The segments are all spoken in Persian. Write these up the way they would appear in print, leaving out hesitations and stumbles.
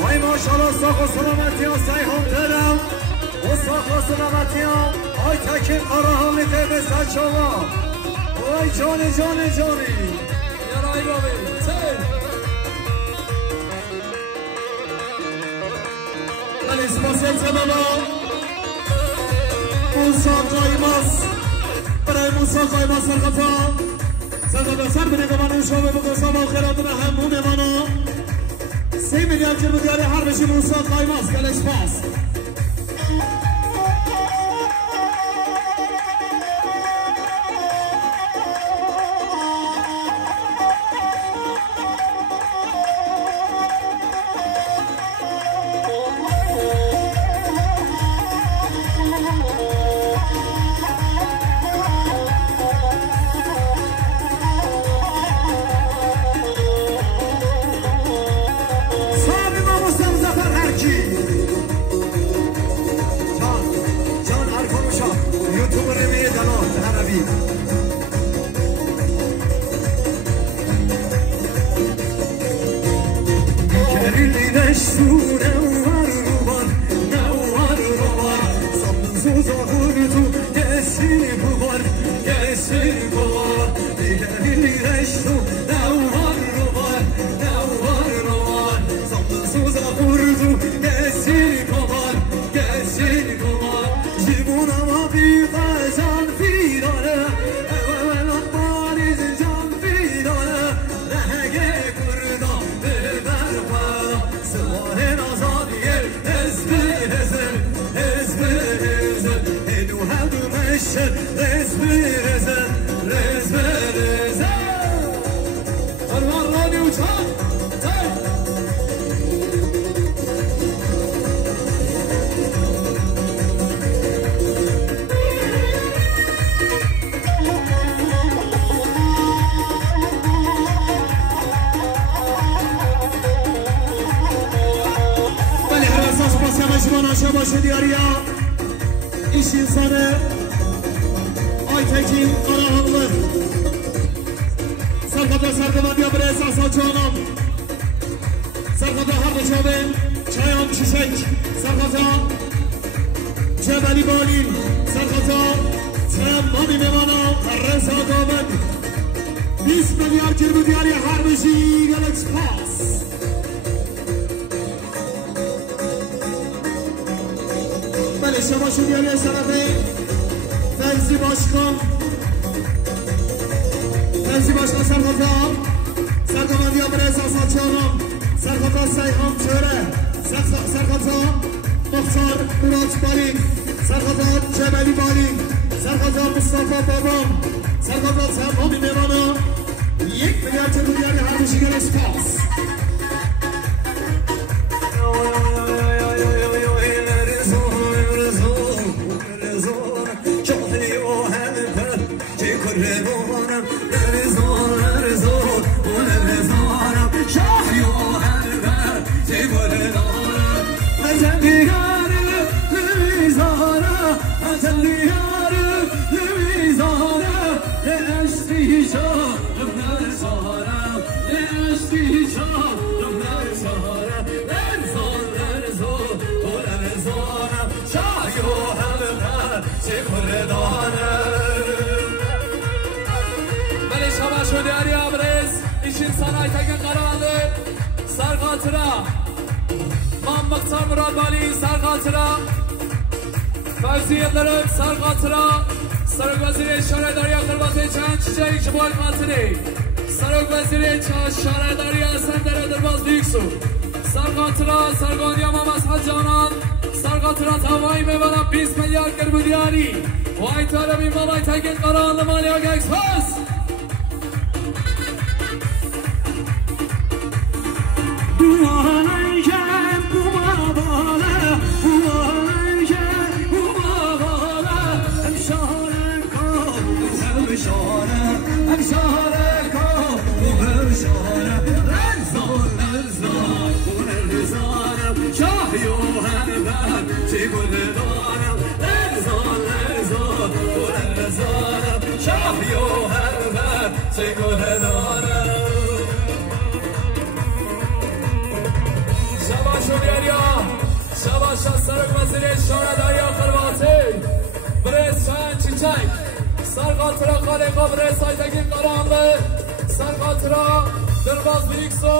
وای ماشالله ساق و سلامتی ها سیحان دارم و ساق و سلامتی ها آی تکین قراهان میده به سچاوا وای جانی جانی جانی یارای بابی سیر ولی سپاسیت بابا موسا قایماس برای موسا قایماس سرقطا سرقطا سر بینه منو شابه بگوزا با خیراتون همون منو 3 میلیارد جرم دیاری هر بشی موسا قایماس گلش پاس باشه دیاریا ایش انسانه آی تکین قراهانlı سرقطا سرقمندیا بره احساسات جانم سرقطا حق چابه چایان چیشک سرقطا جبلی بالین سرقطا تمامی میمانا رزا دامن 20 میلیارد جرم دیاری هر بشی گلکس پاس شما شدیاری سرقه فرزی باشکن سرقمندی ها بره احساسات جانم سرقطا سیحان چوره سرقطا مختار مراد بالین سرقطا جبلی بالین سرقطا مصطفى بابام سرقطا تمامی میمانا 1 میلیارد جرم دیاری هر بشی گلش پاس مختار مراد بالی سرقاطرا فوزی قرب سرقاطرا سرک وزیر شهرداری قربات چند چیزایی که باید قاطری سرک وزیر شهرداری اسندر درباز بیکسو سرقاطرا سرگانی امام اسحد جانان سرقاطرا توایی میبرم 20 میلیارد گربودیاری وای طالبی مامای تگین قرآن لمانی ها گکس پاس شماشا سرک وزیر اشاره دریا خلواتی برس چند چیچک سرقاطرا خالقا برس آیتگین قرامه سرقاطرا درباز بیکسو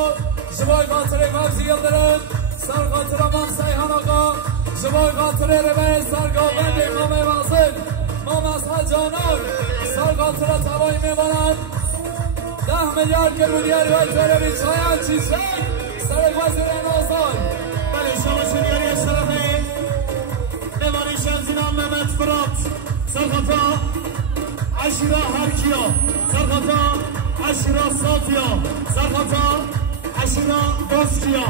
جوای قاطره مبزی یلدرن سرقاطرا مام سیحان آقا جوای قاطره ربه سرقاطره امام وازن مام اسحا جانان سرقاطرا تبایی میمانند 10 میلیارد گرونیاری های تلوی چایان چیچک سرک وزیر نازان بله شما شنیاری اشرفه نمانی شمزینان ممت فرات سرخطا عشیرا هرکیا سرخطا عشیرا صافیا سرخطا عشیرا باسکیا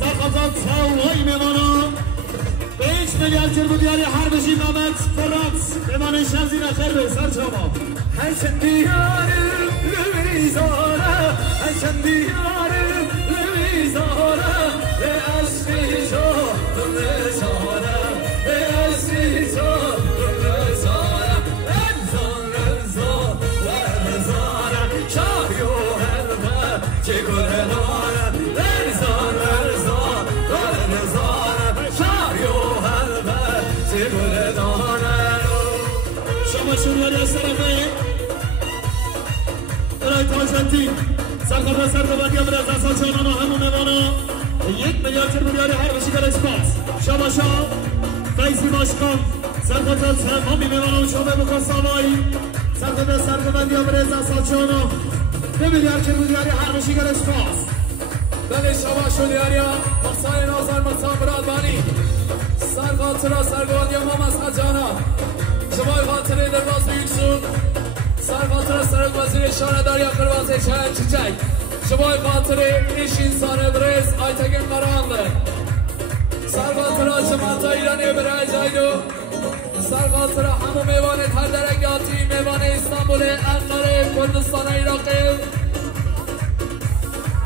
سرخطا تاوهای میمانان به 1 میلیارد گرونیاری هر بشی ممت فرات نمانی شمزین خیر به سر شما هرچند دیارم لویزاره هرچند دیارم لویزاره به عشقی تو دلزاره به عشقی تو دلزاره رمزان رمزان رمزاره شاهی و هربه چه گره داره رمزان رمزان رمزاره شاهی و هربه چه گره داره شما شنیاری اشرفه برای تاجنتی سرخطا سرقبندی هم رز اصلا چانان و همون موانا 1 میلیارد گرونیاری هر بشی در اسپاس شاباشا فیضی باشکان سرخطا تمامی موانا و شامه بکن سامایی سرخطا سرقبندی هم رز اصلا چانان 2 میلیارد گرونیاری هر بشی در اسپاس بله شما شنیاری ها مقصای نازن مقصان برادبانی سرخطا سرقبندی هم مام اسحا جانان شمای خاطره درباز بیکسون سرخاطر سرک وزیر اشاره دریا خلواتی چند چیچک شمای خاطره ایش انسان برز آیتگین قرامه سرخاطر شمالتا ایرانی برای جایدو سرخاطر همو میوانه هر درگاتی میوانه استانبول انقره کردستان عراقی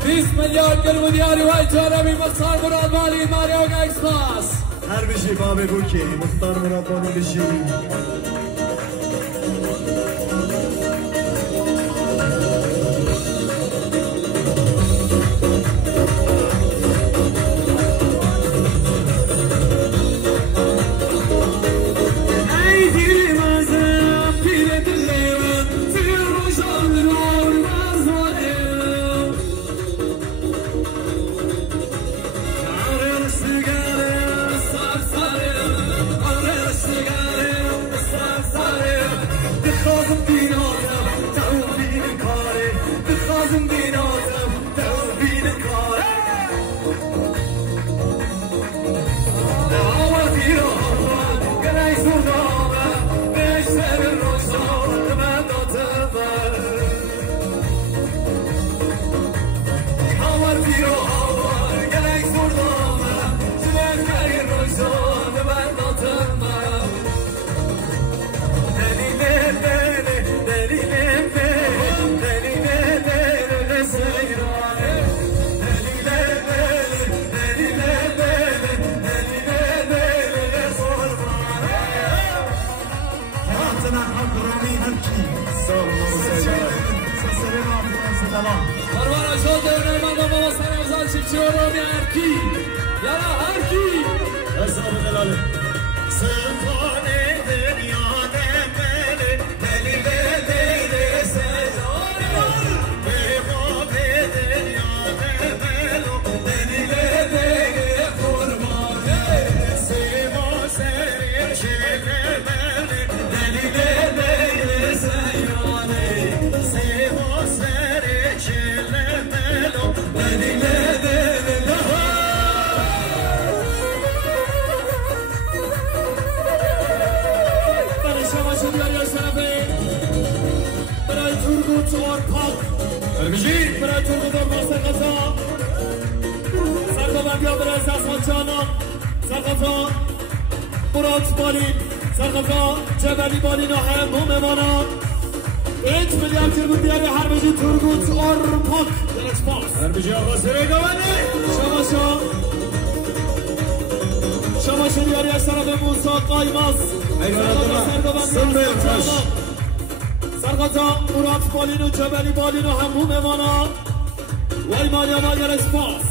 20 میلیارد گرونیاری وای تارمی مختار مرادبانی ماریوگ اکسپاس هر بشی بابه بوکی مختار مرادبانی بشی سرخطا مراد بالین سرخطا جبلی بالین و همون ممانا 1 میلیارد گرونیاری هر بجی تورگوت ارپاک در اسپاس هر بجی آقا سره گوانه شما شنیاری از طرف موسا قایماز سرخطا مراد بالین و جبلی بالین و همون ممانا وای مالیا مالیا اسپاس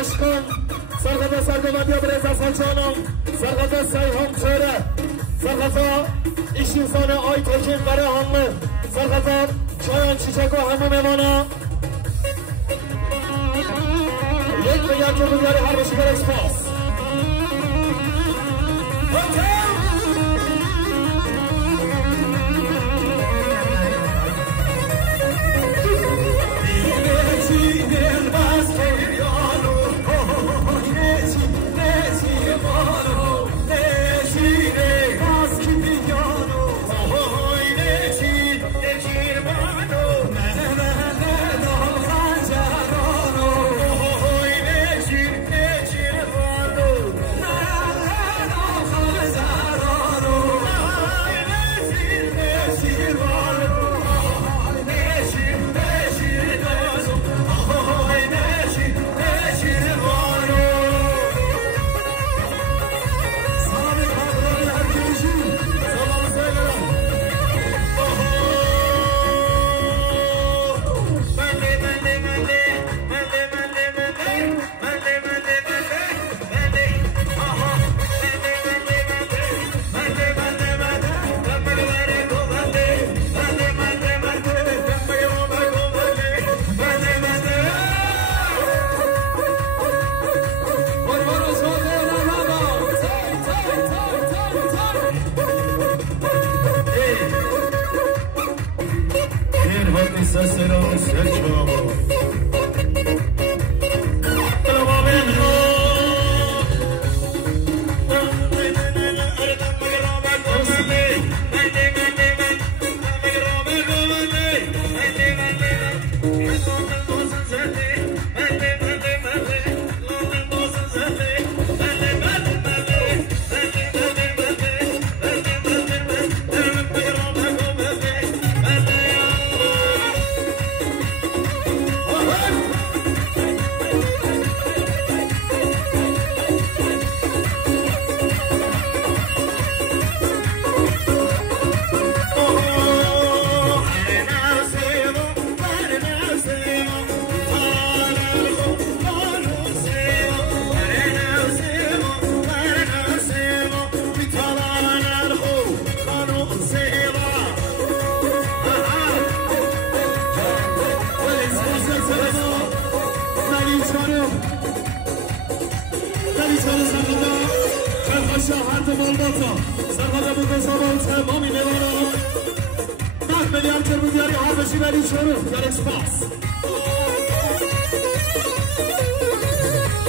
آشکان سرقطا سرگمندی ها برز از حجانم سرقطا سیحان توره سرقطا ایشیزان آی تکین برای همه سرقطا چایان چیچک و همه میمانه یک به یک رو بیاری هر باشی برش پاس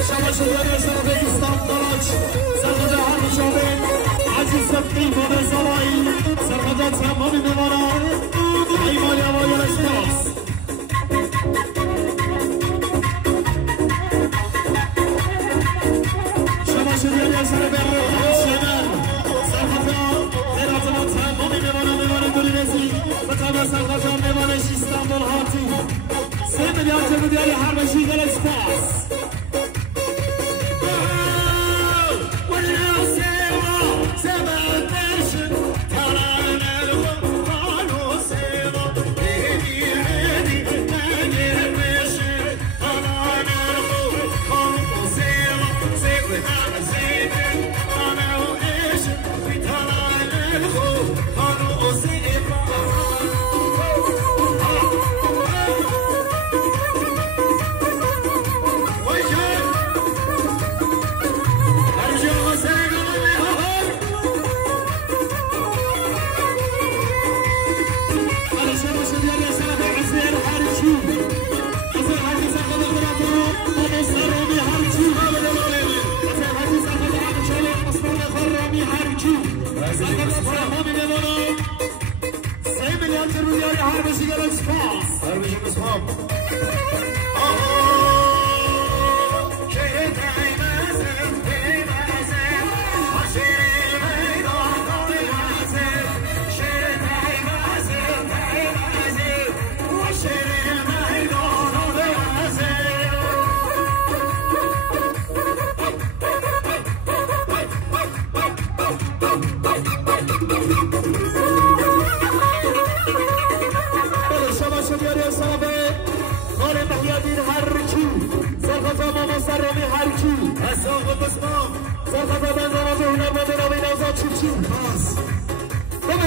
شما شما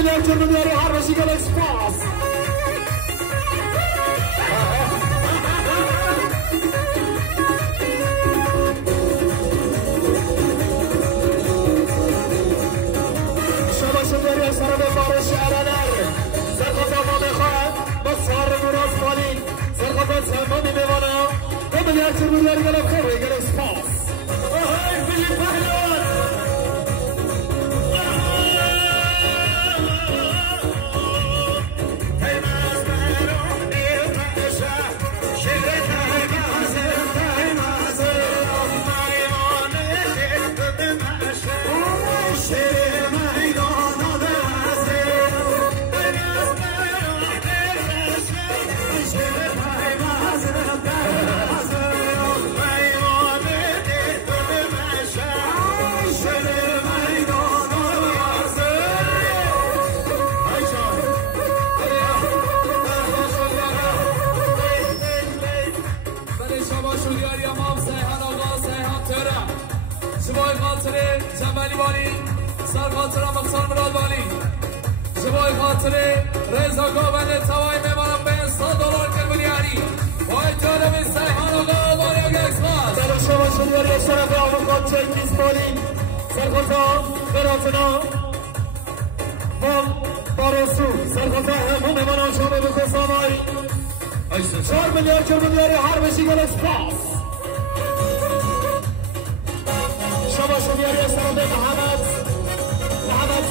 میلیارد جرمنیاری هر بشی گلکس پاس شما شداری از سرم بارش علنر سرخطا ما میخواهد با سر براز مالی سرخطا تمامی میمانم 2 میلیارد جرمنیاری گلک خوبه گلکس پاس بلی پهلوان سرخاطر مقصر مراد والی جوای خاطر رضا گاوند توای میمانم به $100 کرمونیاری وای جانب سیحان آقا والی اگه اکسپاس در شما شدیاری شرف آموکات چکیز مالی سرخاطر براتنا بارسو سرخاطر همون میمانم شما بکن سامایی 4 میلیارد کرمونیاری هر بشی گل اکسپاس شما شدیاری شرف محمد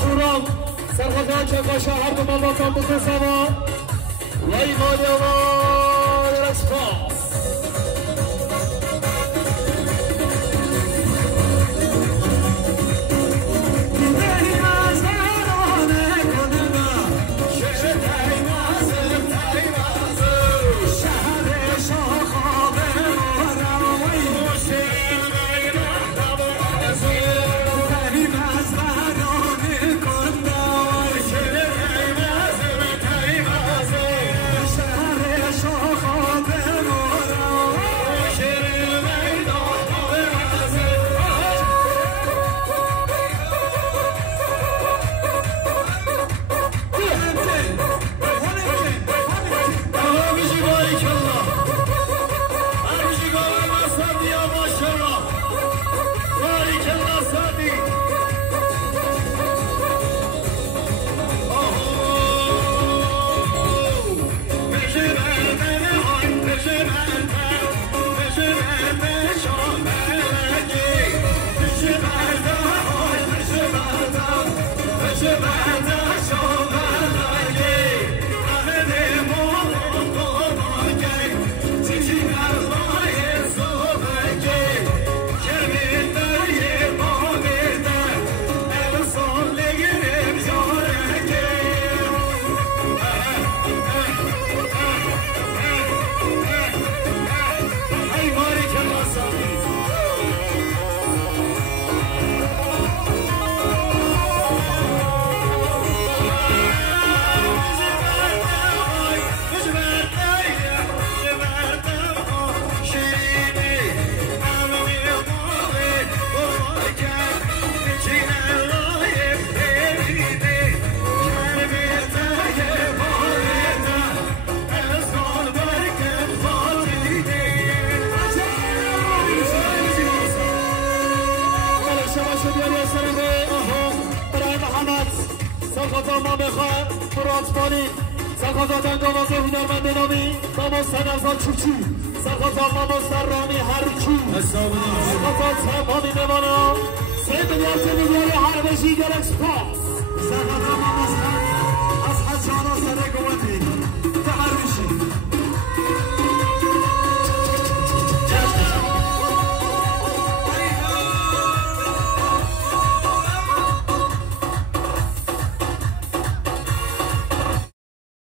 سورام سرخطان چکا شهر دو مالباتان بکن سما وی مالی آمار اکسپاس سرخطا ما بخواه برات مالی سرخطا دنگاوازه هنرمند نامی ماما سنرزا چوچی سرخطا ماما سرامی هرکی سرخطا تمامی نمانا 3 میلیارد هر بشی گلکس پاس سرخطا ماما سرامی